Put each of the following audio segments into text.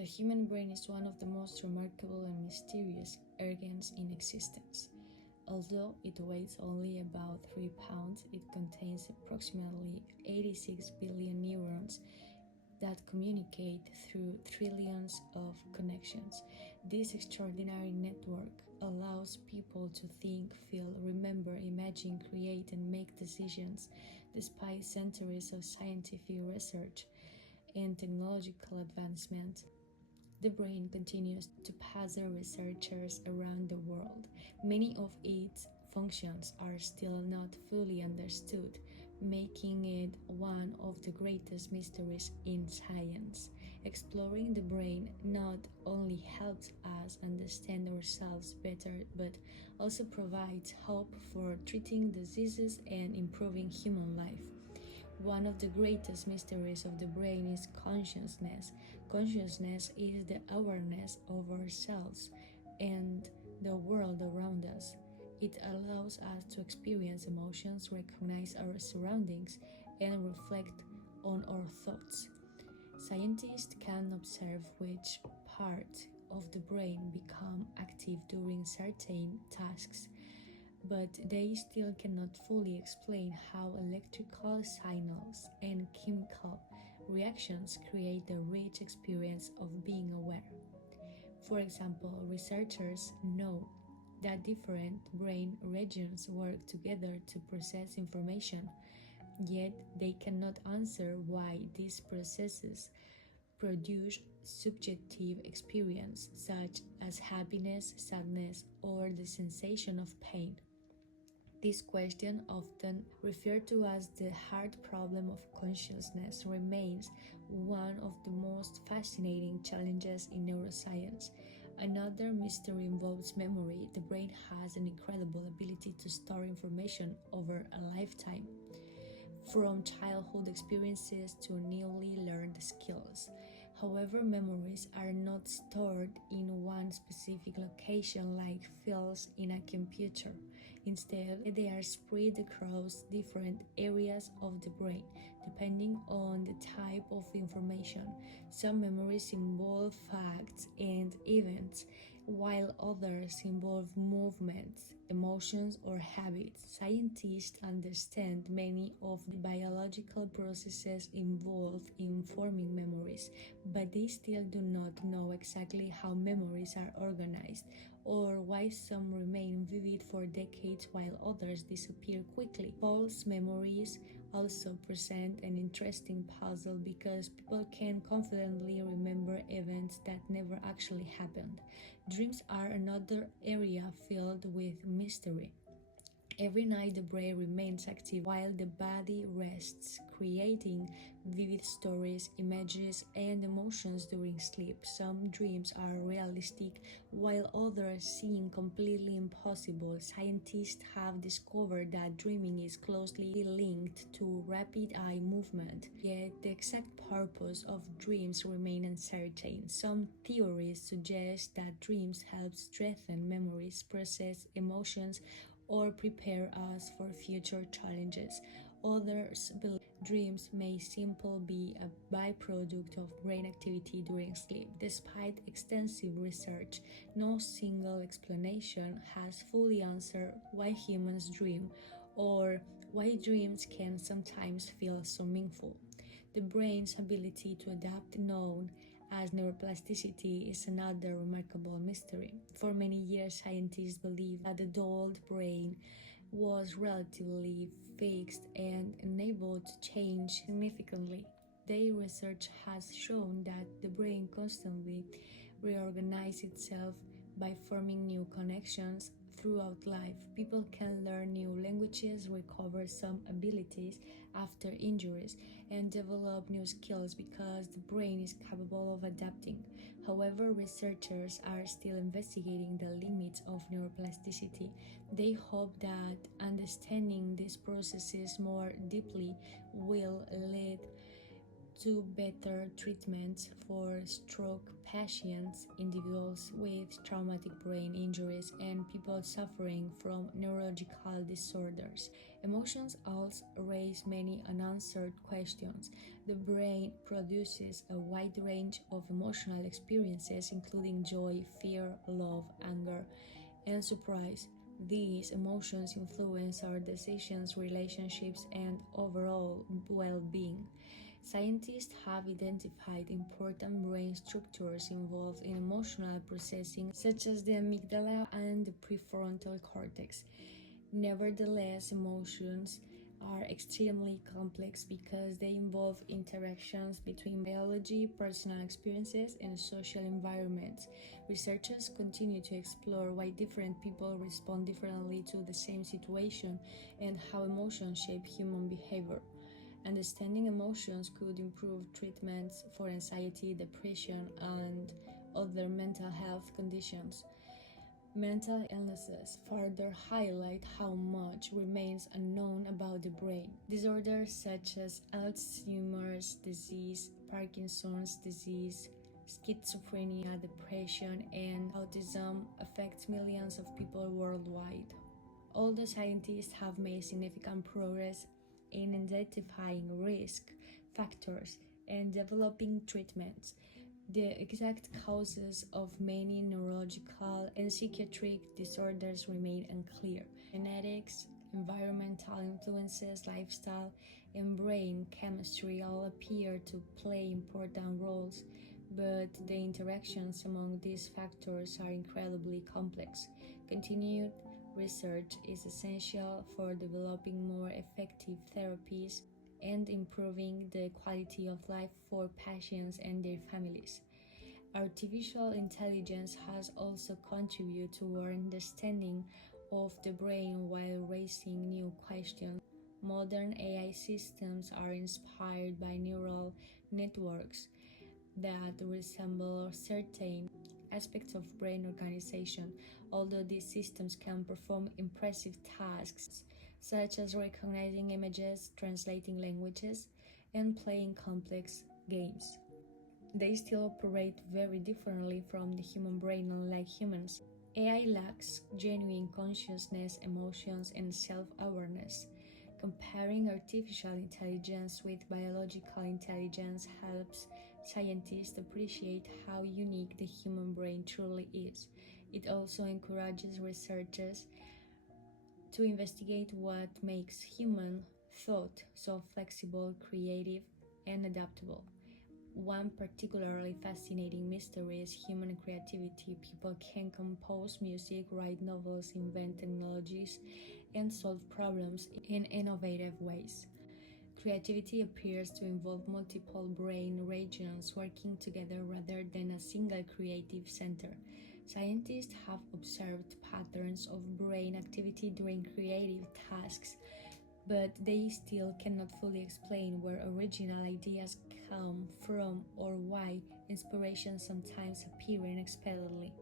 The human brain is one of the most remarkable and mysterious organs in existence. Although it weighs only about 3 pounds, it contains approximately 86 billion neurons that communicate through trillions of connections. This extraordinary network allows people to think, feel, remember, imagine, create, and make decisions despite centuries of scientific research and technological advancement. The brain continues to puzzle researchers around the world. Many of its functions are still not fully understood, making it one of the greatest mysteries in science. Exploring the brain not only helps us understand ourselves better, but also provides hope for treating diseases and improving human life. One of the greatest mysteries of the brain is consciousness. Consciousness is the awareness of ourselves and the world around us. It allows us to experience emotions, recognize our surroundings, and reflect on our thoughts. Scientists can observe which parts of the brain become active during certain tasks, but they still cannot fully explain how electrical signals and chemical reactions create the rich experience of being aware. For example, researchers know that different brain regions work together to process information, yet they cannot answer why these processes produce subjective experience such as happiness, sadness, or the sensation of pain. This question, often referred to as the hard problem of consciousness, remains one of the most fascinating challenges in neuroscience. Another mystery involves memory. The brain has an incredible ability to store information over a lifetime, from childhood experiences to newly learned skills. However, memories are not stored in one specific location like files in a computer. Instead, they are spread across different areas of the brain, depending on the type of information. Some memories involve facts and events, while others involve movements, emotions, or habits. Scientists understand many of the biological processes involved in forming memories, but they still do not know exactly how memories are organized, or why some remain vivid for decades while others disappear quickly. False memories also present an interesting puzzle because people can confidently remember events that never actually happened. Dreams are another area filled with mystery. Every night the brain remains active while the body rests, creating vivid stories, images, and emotions during sleep. Some dreams are realistic, while others seem completely impossible. Scientists have discovered that dreaming is closely linked to rapid eye movement, yet the exact purpose of dreams remain uncertain. Some theories suggest that dreams help strengthen memories, process emotions, or prepare us for future challenges. Others believe dreams may simply be a byproduct of brain activity during sleep. Despite extensive research, no single explanation has fully answered why humans dream or why dreams can sometimes feel so meaningful. The brain's ability to adapt, known as neuroplasticity, is another remarkable mystery. For many years, scientists believed that the dulled brain was relatively fixed and unable to change significantly. Their research has shown that the brain constantly reorganizes itself by forming new connections throughout life. People can learn new languages, recover some abilities after injuries, and develop new skills because the brain is capable of adapting. However, researchers are still investigating the limits of neuroplasticity. They hope that understanding these processes more deeply will lead to better treatments for stroke patients, individuals with traumatic brain injuries, and people suffering from neurological disorders. Emotions also raise many unanswered questions. The brain produces a wide range of emotional experiences, including joy, fear, love, anger, and surprise. These emotions influence our decisions, relationships, and overall well being. Scientists have identified important brain structures involved in emotional processing, such as the amygdala and the prefrontal cortex. Nevertheless, emotions are extremely complex because they involve interactions between biology, personal experiences, and social environments. Researchers continue to explore why different people respond differently to the same situation and how emotions shape human behavior. Understanding emotions could improve treatments for anxiety, depression, and other mental health conditions. Mental illnesses further highlight how much remains unknown about the brain. Disorders such as Alzheimer's disease, Parkinson's disease, schizophrenia, depression, and autism affect millions of people worldwide. Although scientists have made significant progress in identifying risk factors and developing treatments, the exact causes of many neurological and psychiatric disorders remain unclear. Genetics, environmental influences, lifestyle, and brain chemistry all appear to play important roles, but the interactions among these factors are incredibly complex. Continued research is essential for developing more effective therapies and improving the quality of life for patients and their families. Artificial intelligence has also contributed to our understanding of the brain while raising new questions. Modern AI systems are inspired by neural networks that resemble certain aspects of brain organization, although these systems can perform impressive tasks such as recognizing images, translating languages, and playing complex games. They still operate very differently from the human brain, unlike humans. AI lacks genuine consciousness, emotions, and self awareness. Comparing artificial intelligence with biological intelligence helps scientists appreciate how unique the human brain truly is. It also encourages researchers to investigate what makes human thought so flexible, creative, and adaptable. One particularly fascinating mystery is human creativity. People can compose music, write novels, invent technologies, and solve problems in innovative ways. Creativity appears to involve multiple brain regions working together rather than a single creative center. Scientists have observed patterns of brain activity during creative tasks, but they still cannot fully explain where original ideas come from or why inspiration sometimes appears unexpectedly.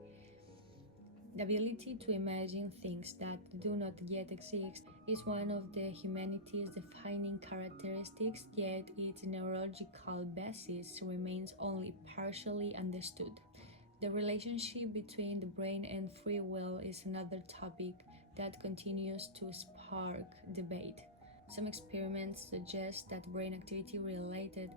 The ability to imagine things that do not yet exist is one of the humanity's defining characteristics, yet its neurological basis remains only partially understood. The relationship between the brain and free will is another topic that continues to spark debate. Some experiments suggest that brain activity related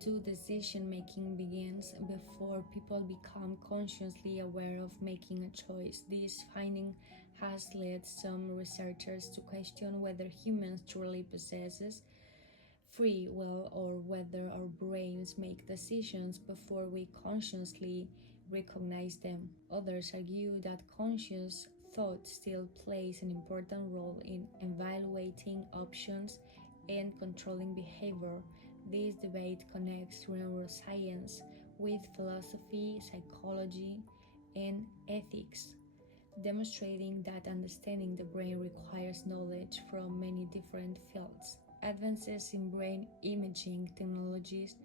to decision making begins before people become consciously aware of making a choice. This finding has led some researchers to question whether humans truly possess free will or whether our brains make decisions before we consciously recognize them. Others argue that conscious thought still plays an important role in evaluating options and controlling behavior. This debate connects neuroscience with philosophy, psychology, and ethics, demonstrating that understanding the brain requires knowledge from many different fields. Advances in brain imaging technologies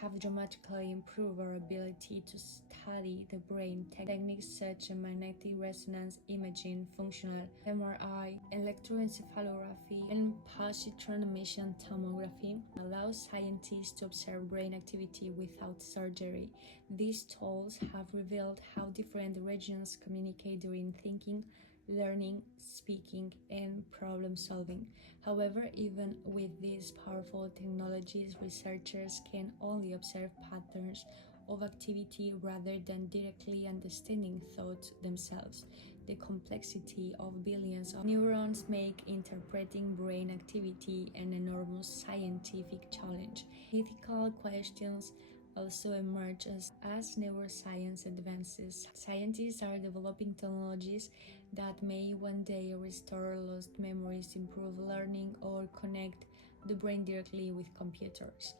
have dramatically improved our ability to study the brain. Techniques such as magnetic resonance imaging, functional MRI, electroencephalography, and positron emission tomography allow scientists to observe brain activity without surgery. These tools have revealed how different regions communicate during thinking, learning, speaking, and problem solving. However, even with these powerful technologies, researchers can only observe patterns of activity rather than directly understanding thoughts themselves. The complexity of billions of neurons make interpreting brain activity an enormous scientific challenge. Ethical questions also emerge as neuroscience advances. Scientists are developing technologies that may one day restore lost memories, improve learning, or connect the brain directly with computers.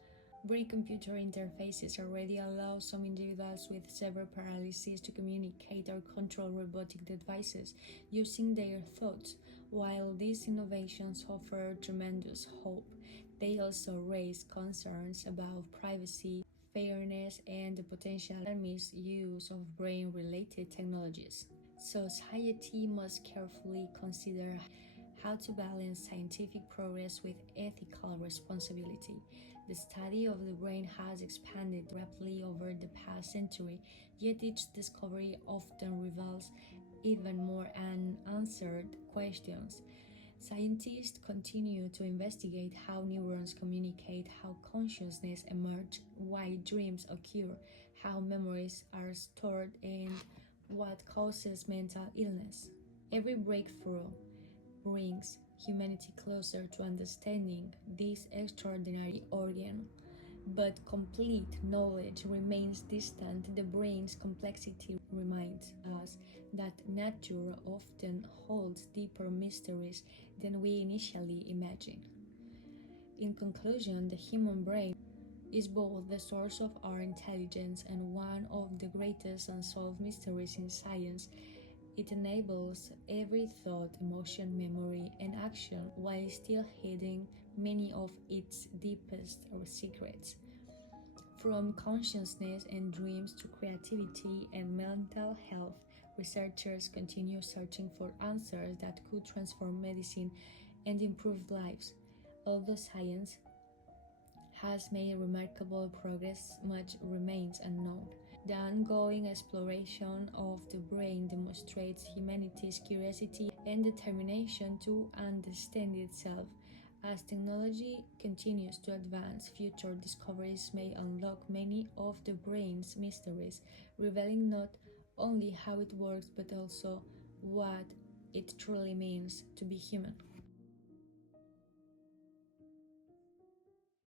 Brain-computer interfaces already allow some individuals with severe paralysis to communicate or control robotic devices using their thoughts. While these innovations offer tremendous hope, they also raise concerns about privacy, fairness, and the potential misuse of brain-related technologies. Society must carefully consider how to balance scientific progress with ethical responsibility. The study of the brain has expanded rapidly over the past century, yet each discovery often reveals even more unanswered questions. Scientists continue to investigate how neurons communicate, how consciousness emerges, why dreams occur, how memories are stored, and what causes mental illness. Every breakthrough brings humanity closer to understanding this extraordinary organ. But complete knowledge remains distant. The brain's complexity reminds us that nature often holds deeper mysteries than we initially imagined. In conclusion, the human brain is both the source of our intelligence and one of the greatest unsolved mysteries in science. It enables every thought, emotion, memory, and action while still hiding many of its deepest secrets. From consciousness and dreams to creativity and mental health, researchers continue searching for answers that could transform medicine and improve lives. Although science has made remarkable progress, much remains unknown. The ongoing exploration of the brain demonstrates humanity's curiosity and determination to understand itself. As technology continues to advance, future discoveries may unlock many of the brain's mysteries, revealing not only how it works but also what it truly means to be human.